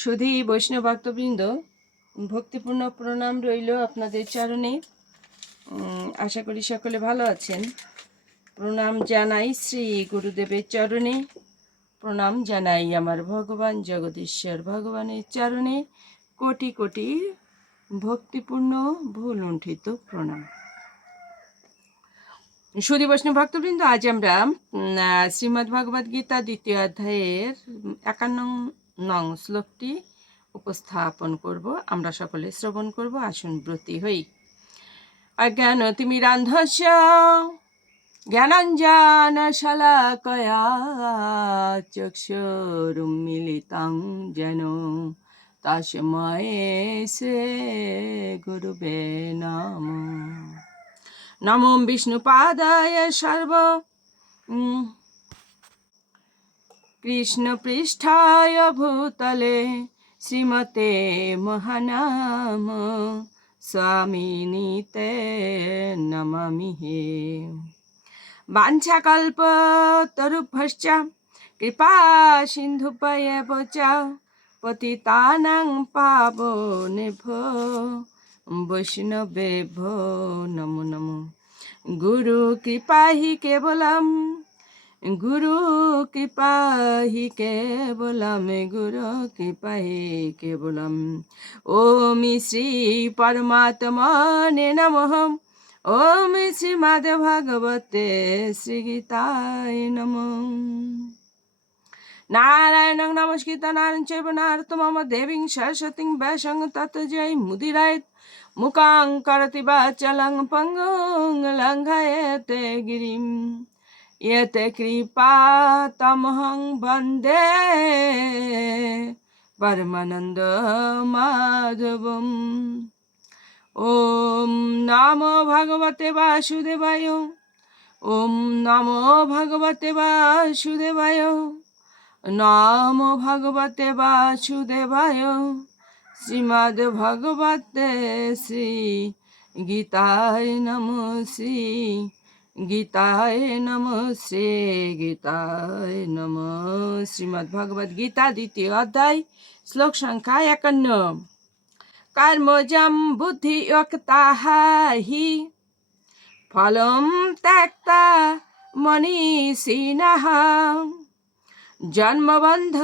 সুধী বৈষ্ণব ভক্তবৃন্দ, ভক্তিপূর্ণ প্রণাম রইল আপনাদের চরণে। আশা করি সকলে ভালো আছেন। প্রণাম জানাই শ্রী গুরুদেবের চরণে। প্রণাম জানাই আমার ভগবান জগদীশ্বর ভগবানের চরণে। কোটি কোটি ভক্তিপূর্ণ ভুল লুণ্ঠিত প্রণাম। সুদী বৈষ্ণব ভক্তবৃন্দ, আজ আমরা শ্রীমদ্ ভগবদ গীতা দ্বিতীয় অধ্যায়ের একান্ন নং শ্লোকটি উপস্থাপন করব, আমরা সকলে শ্রবণ করব, আসুন ব্রতী হই। অজ্ঞান তুমি রান্ধস্য জ্ঞানাঞ্জন শলাকয়া চক্ষুরুন্মিলিতাং যেন তস্ময়ে সে গুরুবে নম। নমো বিষ্ণুপাদায় সর্ব কৃষ্ণপৃষ্ঠায় ভূতলে, শ্রীমতে মহানাম স্বামিনীতে নমামি হে। বাঞ্ছাকল্প তরুভশ্চ, কৃপা সিন্ধুপয়েব চ, পতিতানাং পাবনেভ্যো বৈষ্ণবেভ্যো নমো নমো। গুরু কৃপা কেবলম গুরু কৃপা হি কেবলম গুরু কৃপা হি কেবলম ওম শ্রী পরমাত্মনে নমঃ ওম শ্রীমদ ভগবতে শ্রীগীতায় নমঃ নারায়ণং নমস্কৃত নারায়ণ চৈব নারতমম দেবীং সরস্বতীং বৈশং তত জয় মুদিরায় মুকাং করতি বাচলং পঙ্গুং লঙ্ঘয়তে গিরিম ইয়তে কৃপা তমহং বন্দে পরমানন্দ মাধবম ওম নমো ভগবতে বাসুদেবায় ওম নমো ভগবতে বাসুদেবায় নমো ভগবতে বাসুদেবায় শ্রীমদ্ ভগবতে শ্রী গীতায় নম শ্রী গীতায় নম শ্রীমদ্ ভগবদ গীতা দ্বিতীয় অধ্যায়, শ্লোক সংখ্যা একান্ন। কর্মজম বুদ্ধি হি ফলম ত্যক্তা মনীষিণঃ, জন্মবন্ধ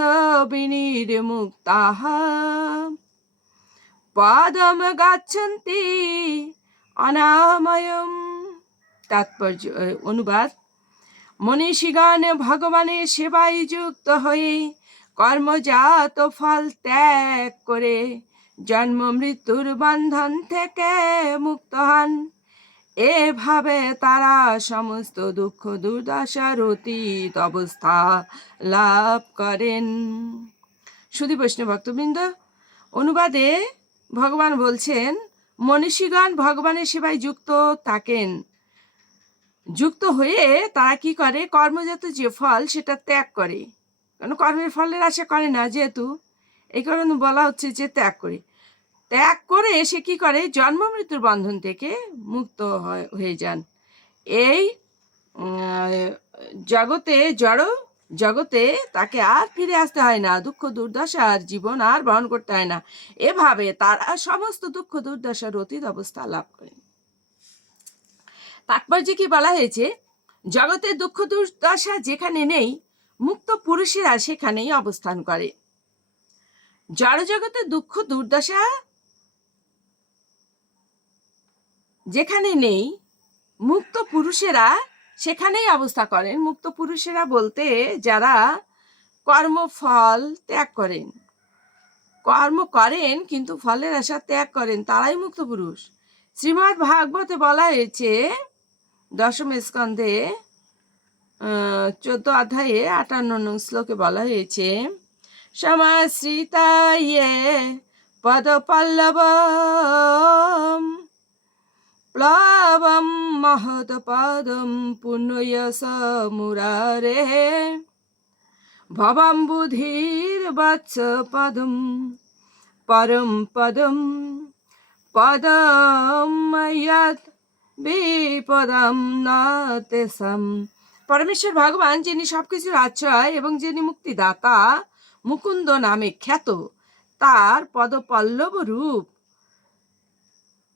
বিনির্মুক্তাः, পদম গচ্ছন্তি অনাময়ম তাৎপর্য অনুবাদ। মনীষীগণ ভগবানের সেবায় যুক্ত হয়ে কর্মজাত ফল ত্যাগ করে জন্ম মৃত্যুর বন্ধন থেকে মুক্ত হন। এভাবে তারা সমস্ত দুঃখ দুর্দশার অতীত অবস্থা লাভ করেন। সুধী বৈষ্ণব ভক্তবৃন্দ, অনুবাদে ভগবান বলছেন, মনীষীগণ ভগবানের সেবায় যুক্ত থাকেন। যুক্ত হয়ে তারা কি করে? কর্মজাত যে ফল সেটা ত্যাগ করে। কারণ কর্মের ফলের আশা করে না যেহেতু। এই কারণে বলা হচ্ছে যে ত্যাগ করে। ত্যাগ করে সে কি করে? জন্ম মৃত্যুর বন্ধন থেকে মুক্ত হয়- যান। এই জগতে জড়, জগতে তাকে আর ফিরে আসতে হয় না। দুঃখ দুর্দশার জীবন আর বহন করতে হয় না। এভাবে তারা সমস্ত দুঃখ, দুর্দশার অতীত অবস্থা লাভ করেন। তাৎপর্যে কি বলা হয়েছে? জগতে দুঃখ দুর্দশা যেখানে নেই, মুক্ত পুরুষেরা সেখানেই অবস্থান করে। জড় জগতে দুঃখ দুর্দশা যেখানে নেই, মুক্ত পুরুষেরা সেখানেই অবস্থা করেন। মুক্ত পুরুষেরা বলতে যারা কর্মফল ত্যাগ করেন। কর্ম করেন কিন্তু ফলের আশা ত্যাগ করেন, তারাই মুক্ত পুরুষ। শ্রীমৎ ভাগবতে বলা হয়েছে দশম স্কন্ধে চোদ্দ অধ্যায়ে আটান্ন নং শ্লোকে বলা হয়েছে, সমাশ্রিতায়ে পদ পল্লব প্লবম মহৎ পদম পুণ্যয়স মুরারে, ভবম বুধির বৎস পদম, পরম পদম পদম যৎ বিপদম নতেসম পরমেশ্বর ভগবান, যিনি সবকিছুর আশ্রয় এবং যিনি মুক্তিদাতা, মুকুন্দ নামে খ্যাত, তার পদপল্লব রূপ।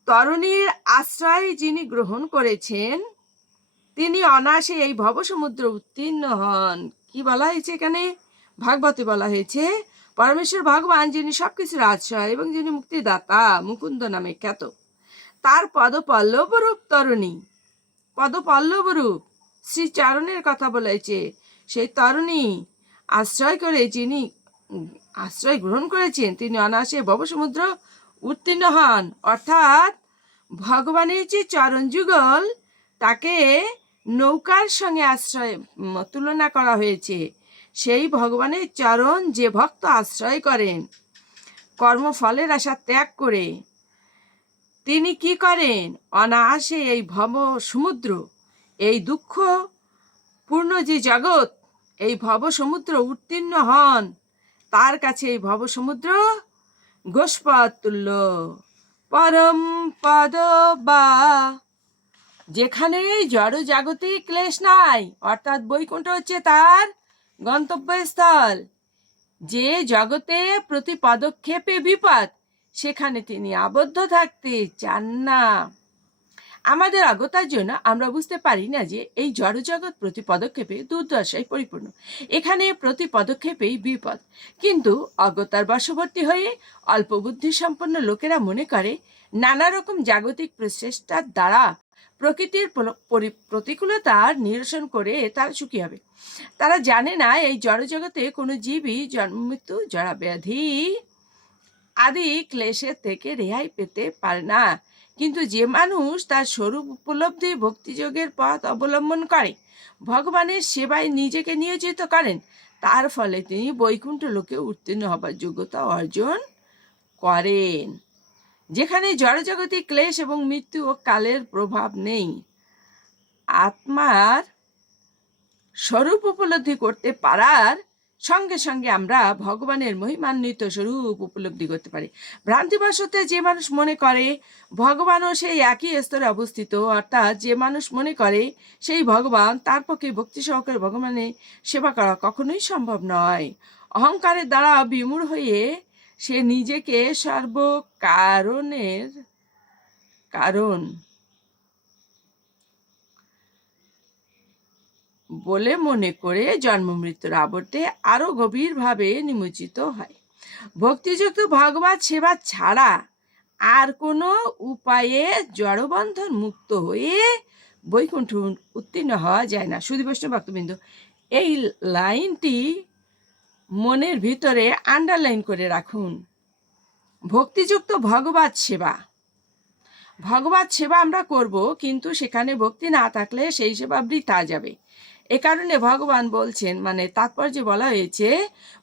তরুণীর আশ্রয় যিনি গ্রহণ করেছেন, তিনি অনায়াসে এই ভবসমুদ্র উত্তীর্ণ হন। কি বলা হয়েছে এখানে? ভাগবতে বলা হয়েছে, পরমেশ্বর ভগবান, যিনি সবকিছুর আশ্রয় এবং যিনি মুক্তিদাতা, মুকুন্দ নামে খ্যাত, তার পদপল্লব রূপ তরুণী। পদপল্লব রূপ শ্রীচরণের কথা বলেছে। সেই তরুণী আশ্রয় করে যিনি, আশ্রয় গ্রহণ করেছেন, তিনি অনায়াসে ভবসমুদ্র উত্তীর্ণ হন। অর্থাৎ ভগবানের যে চরণ যুগল, তাকে নৌকার সঙ্গে আশ্রয় তুলনা করা হয়েছে। সেই ভগবানের চরণ যে ভক্ত আশ্রয় করেন, কর্মফলের আশা ত্যাগ করে তিনি কি করেন? অনায়াসে এই ভব সমুদ্র, এই দুঃখ পূর্ণ যে জগৎ, এই ভব সমুদ্র উত্তীর্ণ হন। তার কাছে এই ভব সমুদ্র গোষ্পদ তুল্য পরম পদ বা। যেখানে জড় জাগতিক ক্লেশ নাই, অর্থাৎ বৈকুণ্ঠ হচ্ছে তার গন্তব্যস্থল। যে জগতে প্রতি পদক্ষেপে বিপদ সেখানে তিনি আবদ্ধ থাকতে চান না। আমাদের আগতার জন্য আমরা বুঝতে পারি না যে এই জড়জগৎ প্রতি পদক্ষেপে দুর্দশায় পরিপূর্ণ। এখানে প্রতি পদক্ষেপেই বিপদ। কিন্তু অজ্ঞতার বশবর্তী হয়ে অল্প বুদ্ধি সম্পন্ন লোকেরা মনে করে, নানা রকম জাগতিক প্রচেষ্টার দ্বারা প্রকৃতির পল- পরি- প্রতিকূলতার নিরসন করে তারা সুখী হবে। তারা জানে না এই জড়জগতে কোনো জীবই জন্ম, মৃত্যু জড়া ব্যাধি আদি ক্লেশের থেকে রেহাই পেতে পারে না। কিন্তু যে মানুষ তার স্বরূপ উপলব্ধি, ভক্তিযোগের পথ অবলম্বন করে, ভগবানের সেবায় নিজেকে নিয়োজিত করেন, তার ফলে তিনি বৈকুণ্ঠ লোকে উত্তীর্ণ হবার যোগ্যতা অর্জন করেন। যেখানে জড়জগতিক ক্লেশ এবং মৃত্যু ও কালের প্রভাব নেই, আত্মার স্বরূপ উপলব্ধি করতে পারার সঙ্গে সঙ্গে আমরা ভগবানের মহিমান্বিত স্বরূপ উপলব্ধি করতে পারি। ভ্রান্তিবশতে যে মানুষ মনে করে, ভগবানও সেই একই স্তরে অবস্থিত। অর্থাৎ যে মানুষ মনে করে, সেই ভগবান তার পক্ষে ভক্তি সহকারে ভগবানের সেবা করা কখনোই সম্ভব নয়। অহংকারের দ্বারা বিমূঢ় হয়ে সে নিজেকে সর্বকারণের কারণ বলে মনে করে জন্ম মৃত্যুর আবর্তে আরও গভীরভাবে নিমজ্জিত হয়। ভক্তিযুক্ত ভগবত সেবা ছাড়া আর কোনো উপায়ে জড়বন্ধন মুক্ত হয়ে বৈকুণ্ঠ উত্তীর্ণ হওয়া যায় না। শুধু বৈষ্ণব ভক্তবৃন্দ, এই লাইনটি মনের ভিতরে আন্ডারলাইন করে রাখুন। ভক্তিযুক্ত ভগবত সেবা। ভগবত সেবা আমরা করব, কিন্তু সেখানে ভক্তি না থাকলে সেই সেবা বৃথা যাবে। এ কারণে ভগবান বলছেন মানে তাৎপর্য বলা হয়েছে,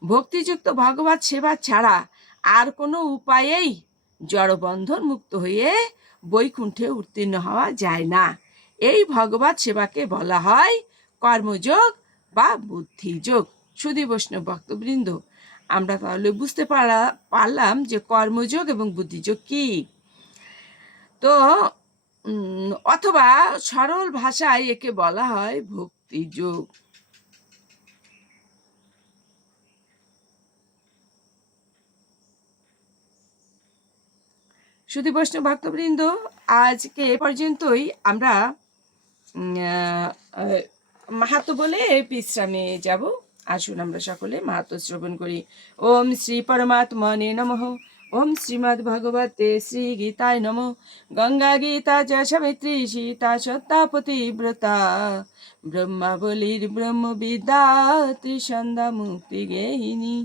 ভক্তিযুক্ত ভগবত সেবা ছাড়া আর কোনো উপায়েই জড়বন্ধন মুক্ত হয়ে বৈকুণ্ঠে উত্তীর্ণ হওয়া যায় না। এই ভগবত সেবাকে বলা হয় কর্মযোগ বা বুদ্ধিযোগ। সুধী বৈষ্ণব ভক্তবৃন্দ, আমরা তাহলে বুঝতে পারা, পারলাম যে কর্মযোগ এবং বুদ্ধিযোগ কি। তো অথবা সরল ভাষায় একে বলা হয় ভক্তিযোগ শুধু বৈষ্ণব ভক্তবৃন্দ, আজকে এ পর্যন্তই। আমরা মাহাতো বলে বিশ্রামে যাব। আসুন আমরা সকলে মাহাতো শ্রবণ করি। ওম শ্রী পরমাত্মনে নমঃ। ওম শ্রী গীতায় নম। গঙ্গা গীতা চ সাবিত্রী সীতা সত্তাপতি ব্রতা ব্রহ্মাবলীর ব্রহ্মবিদ্যা ত্রিসন্ধ্যা মুক্তি গেহিনী।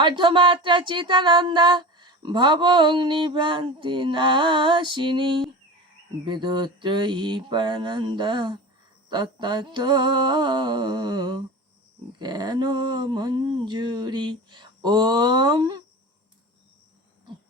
অর্ধমাত্রা চিতানন্দা ভবগ্নিভ্রান্তি নাশিনী। বেদত্রয়ী পরানন্দা তত্ত্ব